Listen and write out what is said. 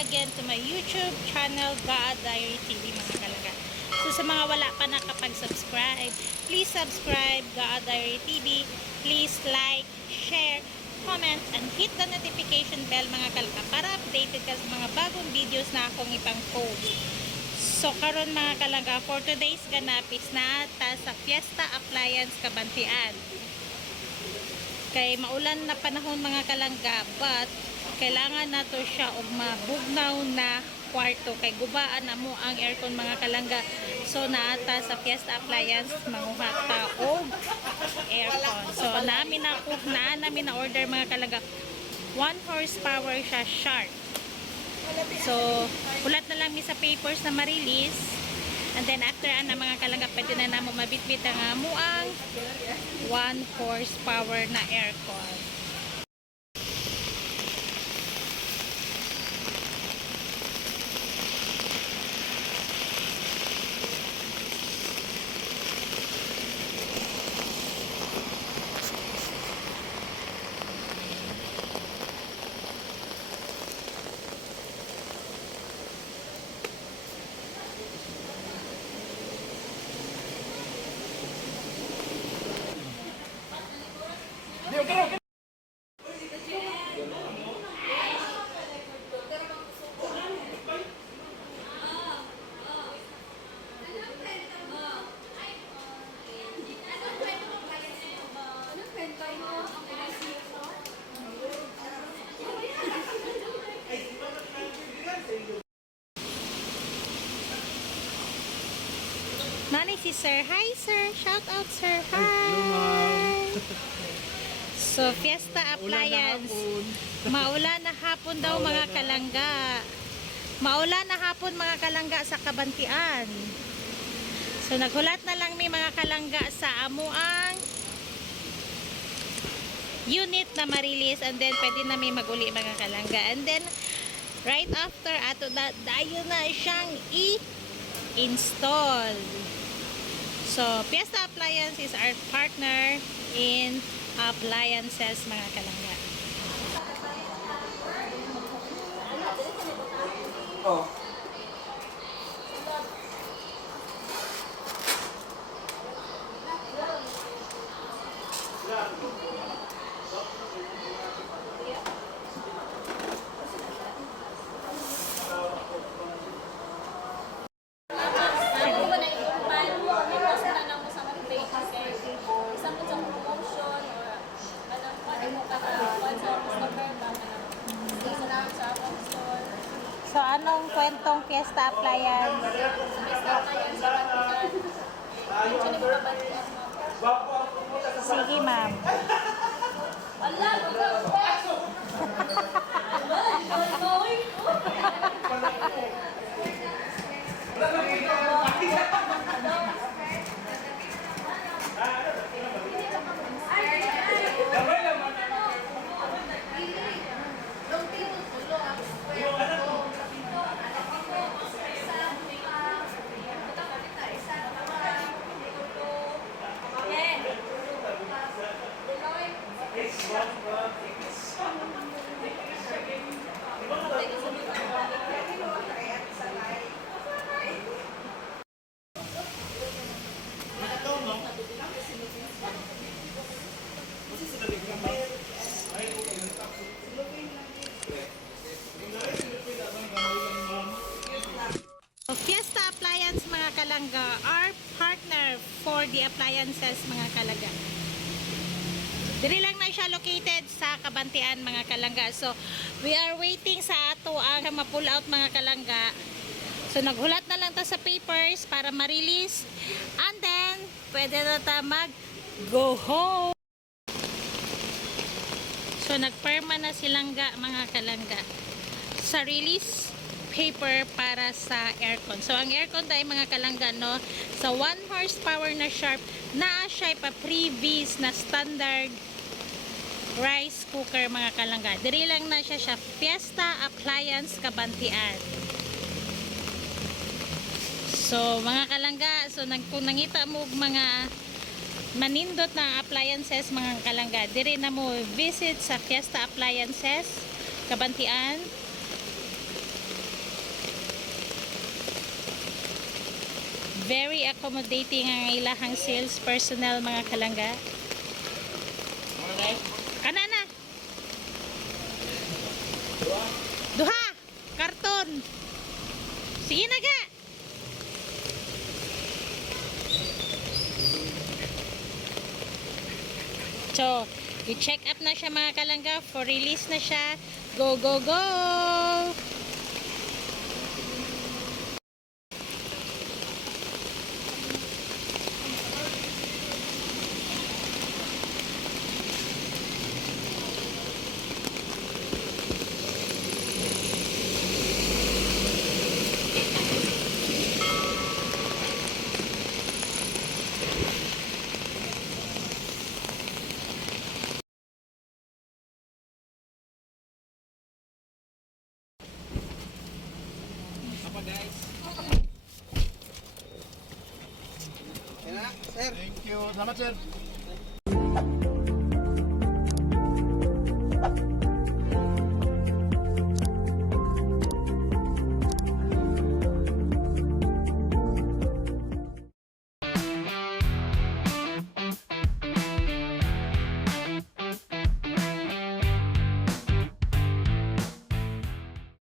again to my YouTube channel, God Diary TV mga kalangga. So sa mga wala pa nakapag-subscribe, please subscribe God Diary TV. Please like, share, comment, and hit the notification bell mga kalangga para updated ka sa mga bagong videos na akong ipang post. So karon mga kalangga, for today's ganapis na ta sa Fiesta Appliance Kabantian. Kay maulan na panahon mga kalangga, but kailangan nato siya og mabugnaw na kwarto kay gubaan na mo ang aircon mga kalangga. So naata sa Fiesta Appliance manguhat ta og aircon. So namin na order mga kalangga. 1 horsepower siya sharp. So ulat na lang mi sa papers na ma-release. And then after na mga kalangga, pwede na namo mabitbit ang amuang 1 horsepower na aircon. Nanay si Sir. Hi Sir. Shout out Sir. Hi. So Fiesta Appliance. Maulan na hapon daw mga kalangga. Maulan na hapon mga kalangga sa Kabantian. So naghulat na lang mi mga kalangga sa amuang unit na ma-release, and then pwede na mi maguli mga kalangga. And then right after ato dayo na siyang i-install. So Fiesta Appliance is our partner in appliances mga kalangga. Oh. So, anong kwentong Fiesta Appliance? Sige, ma'am. Fiesta Appliance mga kalangga, our partner for the appliances mga kalangga. Dili lang na siya located sa Kabantian mga kalangga. So we are waiting sa ato ang ma-pull out mga kalangga. So naghulat na lang ta sa papers para ma-release, and then pwede na ta mag-go home. So nagperma na silangga mga kalangga sa release paper para sa aircon. So ang aircon tayo mga kalangga, no, sa 1 horsepower na sharp, na siya pa previous na standard rice cooker mga kalangga. Diri lang na siya Fiesta Appliance Kabantian. So mga kalangga, so kung nangita mo mga manindot na appliances mga kalangga, diri na mo visit sa Fiesta Appliances Kabantian. Very accommodating ang ilahang sales personnel mga kalangga. Kana na. Duha. Karton. Sige na ga. So, i-check up na siya mga kalangga. For release na siya. Go, go, go! Guys. Sir. Thank you. Salamat, sir.